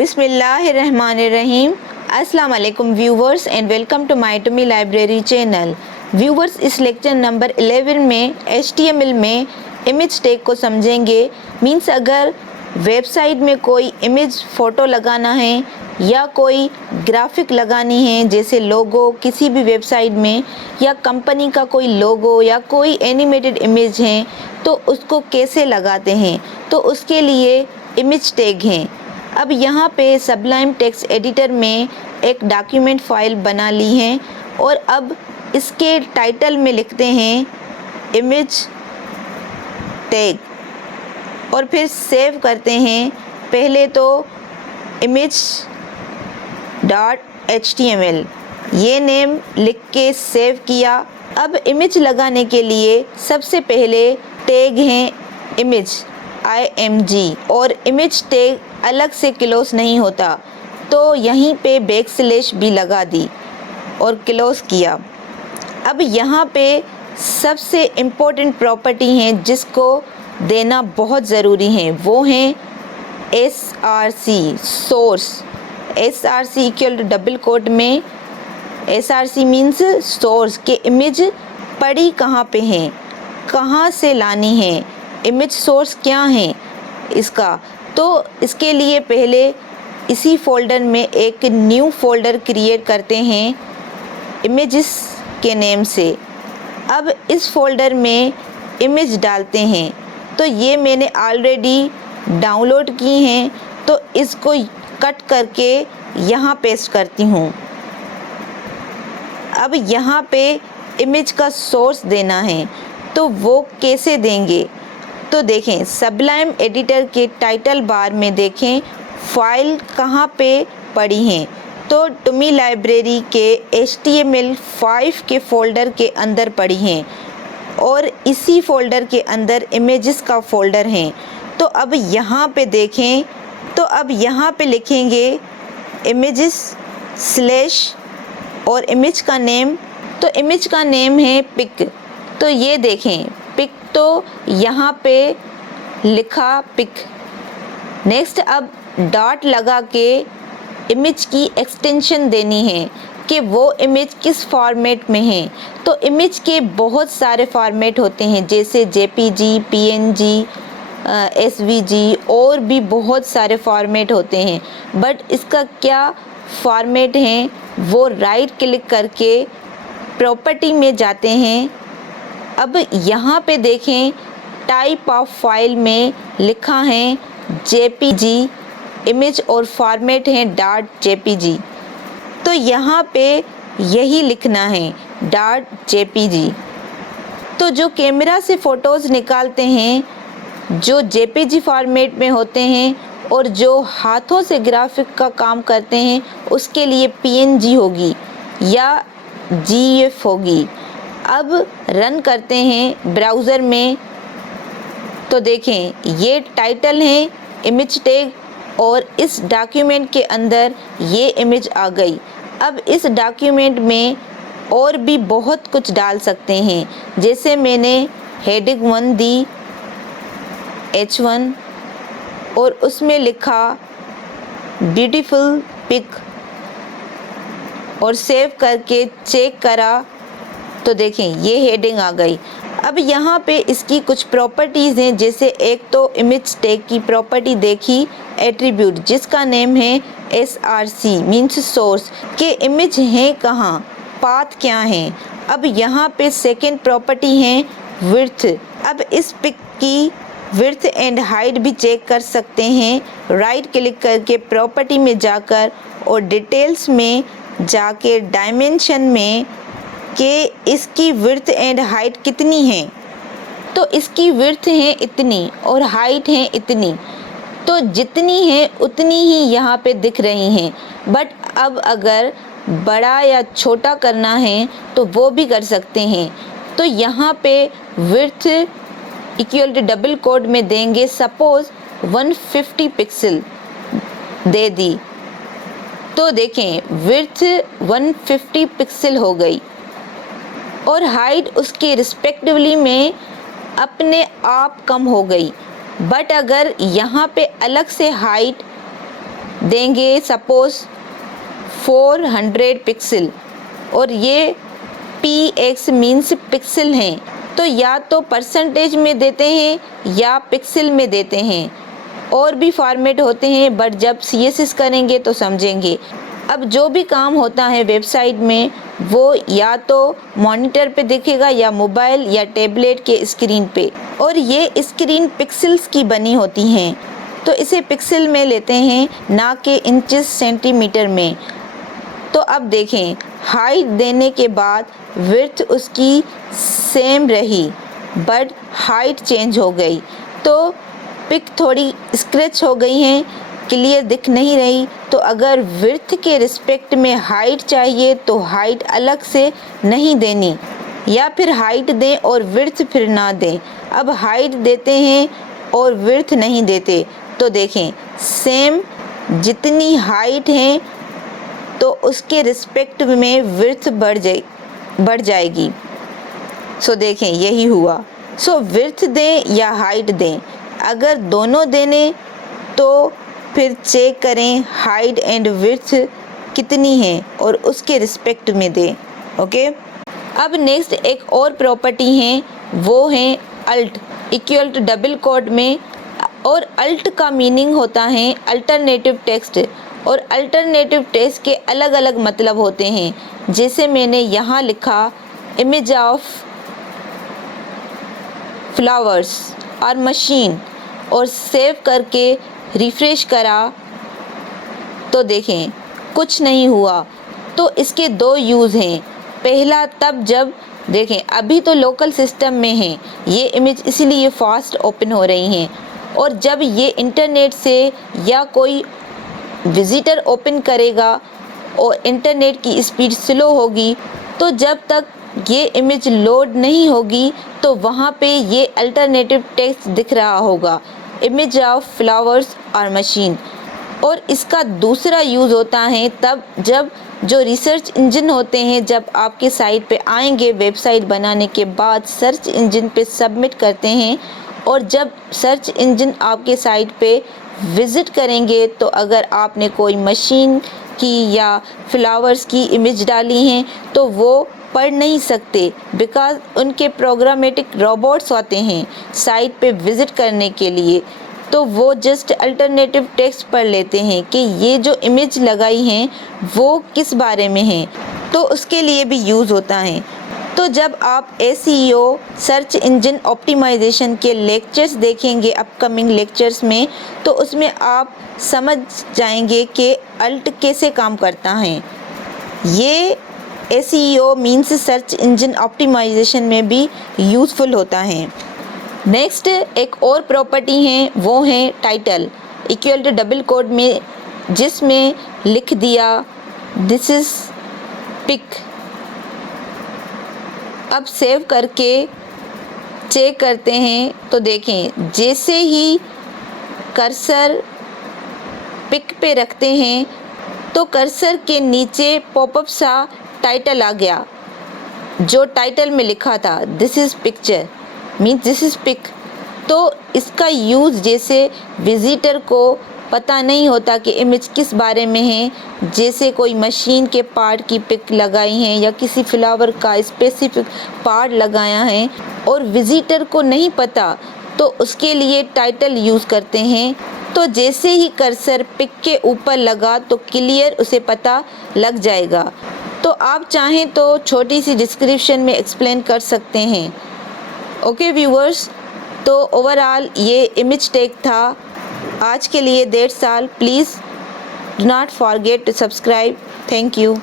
बिस्मिल्लाहिर्रहमानिर्रहीम। अस्सलाम वालेकुम viewers and welcome to my to me library channel. Viewers, इस लेक्चर नंबर 11 में HTML में इमेज टैग को समझेंगे। मीन्स अगर वेबसाइट में कोई इमेज फ़ोटो लगाना है या कोई ग्राफिक लगानी है, जैसे लोगो किसी भी वेबसाइट में, या कंपनी का कोई लोगो या कोई एनिमेटेड इमेज है, तो उसको कैसे लगाते हैं, तो उसके लिए इमेज टैग हैं। अब यहाँ पे सबलाइम टेक्स्ट एडिटर में एक डॉक्यूमेंट फाइल बना ली है और अब इसके टाइटल में लिखते हैं इमेज टैग और फिर सेव करते हैं। पहले तो image.html ये नेम लिख के सेव किया। अब इमेज लगाने के लिए सबसे पहले टैग हैं img और इमेज टैग अलग से क्लोज नहीं होता, तो यहीं पे बैकस्लैश भी लगा दी और क्लोज किया। अब यहाँ पे सबसे इम्पोर्टेंट प्रॉपर्टी हैं जिसको देना बहुत ज़रूरी है, वो हैं src source. src equal to double quote में src मीन्स सोर्स के इमेज पड़ी कहाँ पे हैं, कहाँ से लानी है, इमेज सोर्स क्या है इसका। तो इसके लिए पहले इसी फोल्डर में एक न्यू फोल्डर क्रिएट करते हैं इमेजेस के नेम से। अब इस फोल्डर में इमेज डालते हैं, तो ये मैंने ऑलरेडी डाउनलोड की हैं, तो इसको कट करके यहाँ पेस्ट करती हूँ। अब यहाँ पे इमेज का सोर्स देना है, तो वो कैसे देंगे, तो देखें सबलाइम एडिटर के टाइटल बार में देखें फाइल कहाँ पे पड़ी हैं, तो टूमी लाइब्रेरी के HTML5 के फ़ोल्डर के अंदर पड़ी हैं और इसी फ़ोल्डर के अंदर इमेजेस का फ़ोल्डर है। तो अब यहाँ पे देखें, तो अब यहाँ पे लिखेंगे इमेजेस स्लैश और इमेज का नेम, तो इमेज का नेम है पिक। तो ये देखें पिक, तो यहाँ पे लिखा पिक। नेक्स्ट अब डॉट लगा के इमेज की एक्सटेंशन देनी है कि वो इमेज किस फॉर्मेट में है। तो इमेज के बहुत सारे फॉर्मेट होते हैं, जैसे JPG, PNG, SVG और भी बहुत सारे फॉर्मेट होते हैं, बट इसका क्या फॉर्मेट है वो राइट क्लिक करके प्रॉपर्टी में जाते हैं। अब यहाँ पे देखें टाइप ऑफ फाइल में लिखा है JPG इमेज और फॉर्मेट है .jpg, तो यहाँ पे यही लिखना है .jpg। तो जो कैमरा से फ़ोटोज़ निकालते हैं जो JPG फॉर्मेट में होते हैं और जो हाथों से ग्राफिक का काम करते हैं उसके लिए PNG होगी या GIF होगी। अब रन करते हैं ब्राउज़र में, तो देखें ये टाइटल है इमेज टैग और इस डॉक्यूमेंट के अंदर ये इमेज आ गई। अब इस डॉक्यूमेंट में और भी बहुत कुछ डाल सकते हैं, जैसे मैंने हेडिंग 1 दी H1 और उसमें लिखा ब्यूटीफुल पिक और सेव करके चेक करा, तो देखें ये हेडिंग आ गई। अब यहाँ पे इसकी कुछ प्रॉपर्टीज़ हैं, जैसे एक तो इमेज टैग की प्रॉपर्टी देखी एट्रीब्यूट जिसका नेम है src मीन्स सोर्स के इमेज हैं कहाँ, पाथ क्या है। अब यहाँ पे सेकेंड प्रॉपर्टी है विड्थ। अब इस पिक की विड्थ एंड हाइट भी चेक कर सकते हैं राइट क्लिक करके प्रॉपर्टी में जाकर और डिटेल्स में जाके डायमेंशन में कि इसकी विड्थ एंड हाइट कितनी है। तो इसकी विड्थ है इतनी और हाइट है इतनी, तो जितनी है उतनी ही यहाँ पे दिख रही हैं। बट अब अगर बड़ा या छोटा करना है तो वो भी कर सकते हैं। तो यहाँ पे width equal to double quote में देंगे, सपोज़ 150 पिक्सल दे दी, तो देखें विड्थ 150 पिक्सल हो गई और हाइट उसके रिस्पेक्टिवली में अपने आप कम हो गई। बट अगर यहाँ पे अलग से हाइट देंगे सपोज 400 पिक्सल और ये px मीन्स पिक्सल हैं, तो या तो परसेंटेज में देते हैं या पिक्सल में देते हैं। और भी फॉर्मेट होते हैं, बट जब CSS करेंगे तो समझेंगे। अब जो भी काम होता है वेबसाइट में वो या तो मॉनिटर पे दिखेगा या मोबाइल या टैबलेट के स्क्रीन पे, और ये स्क्रीन पिक्सल्स की बनी होती हैं, तो इसे पिक्सल में लेते हैं ना कि इंचेस सेंटीमीटर में। तो अब देखें, हाइट देने के बाद विड्थ उसकी सेम रही बट हाइट चेंज हो गई, तो पिक थोड़ी स्क्रैच हो गई हैं, क्लियर दिख नहीं रही। तो अगर विड्थ के रिस्पेक्ट में हाइट चाहिए तो हाइट अलग से नहीं देनी, या फिर हाइट दें और विड्थ फिर ना दें। अब हाइट देते हैं और विड्थ नहीं देते, तो देखें सेम जितनी हाइट है तो उसके रिस्पेक्ट में विड्थ बढ़ जाएगी। सो देखें यही हुआ। सो विड्थ दें या हाइट दें, अगर दोनों देने तो फिर चेक करें हाइट एंड विड्थ कितनी है और उसके रिस्पेक्ट में दें। ओके, अब नेक्स्ट एक और प्रॉपर्टी है, वो है alt equal to double quote में। और अल्ट का मीनिंग होता है अल्टरनेटिव टेक्स्ट, और अल्टरनेटिव टेक्स्ट के अलग अलग मतलब होते हैं। जैसे मैंने यहाँ लिखा इमेज ऑफ फ्लावर्स और मशीन, और सेव करके रिफ्रेश करा तो देखें कुछ नहीं हुआ। तो इसके दो यूज़ हैं। पहला तब जब देखें अभी तो लोकल सिस्टम में है ये इमेज, इसलिए फास्ट ओपन हो रही हैं, और जब ये इंटरनेट से या कोई विजिटर ओपन करेगा और इंटरनेट की स्पीड स्लो होगी, तो जब तक ये इमेज लोड नहीं होगी तो वहाँ पे ये अल्टरनेटिव टेक्स्ट दिख रहा होगा, इमेज ऑफ फ्लावर्स और मशीन। और इसका दूसरा यूज़ होता है तब जब जो रिसर्च इंजन होते हैं, जब आपके साइट पे आएंगे वेबसाइट बनाने के बाद, सर्च इंजन पे सबमिट करते हैं, और जब सर्च इंजन आपके साइट पे विज़िट करेंगे तो अगर आपने कोई मशीन की या फ्लावर्स की इमेज डाली हैं तो वो पढ़ नहीं सकते, बिकॉज़ उनके प्रोग्रामेटिक रोबोट्स होते हैं साइट पे विज़िट करने के लिए, तो वो जस्ट अल्टरनेटिव टेक्स्ट पढ़ लेते हैं कि ये जो इमेज लगाई हैं वो किस बारे में है, तो उसके लिए भी यूज़ होता है। तो जब आप SEO सर्च इंजन ऑप्टिमाइजेशन के लेक्चर्स देखेंगे अपकमिंग लेक्चर्स में, तो उसमें आप समझ जाएंगे कि अल्ट कैसे काम करता है। ये SEO means search engine optimization में भी यूज़फुल होता है। नेक्स्ट एक और प्रॉपर्टी है, वो है title equal to double quote में, जिसमें लिख दिया दिस इज़ पिक। अब सेव करके चेक करते हैं तो देखें जैसे ही कर्सर पिक पे रखते हैं तो कर्सर के नीचे पॉपअप सा टाइटल आ गया, जो टाइटल में लिखा था this is picture means this is pic. तो इसका यूज़ जैसे विज़िटर को पता नहीं होता कि इमेज किस बारे में है, जैसे कोई मशीन के पार्ट की पिक लगाई है या किसी फ्लावर का स्पेसिफिक पार्ट लगाया है और विज़िटर को नहीं पता, तो उसके लिए टाइटल यूज़ करते हैं। तो जैसे ही कर्सर पिक के ऊपर लगा तो क्लियर उसे पता लग जाएगा। तो आप चाहें तो छोटी सी डिस्क्रिप्शन में एक्सप्लेन कर सकते हैं। ओके व्यूअर्स, तो ओवरऑल ये इमेज टैग था। आज के लिए that's all. Please do not forget to subscribe. Thank you.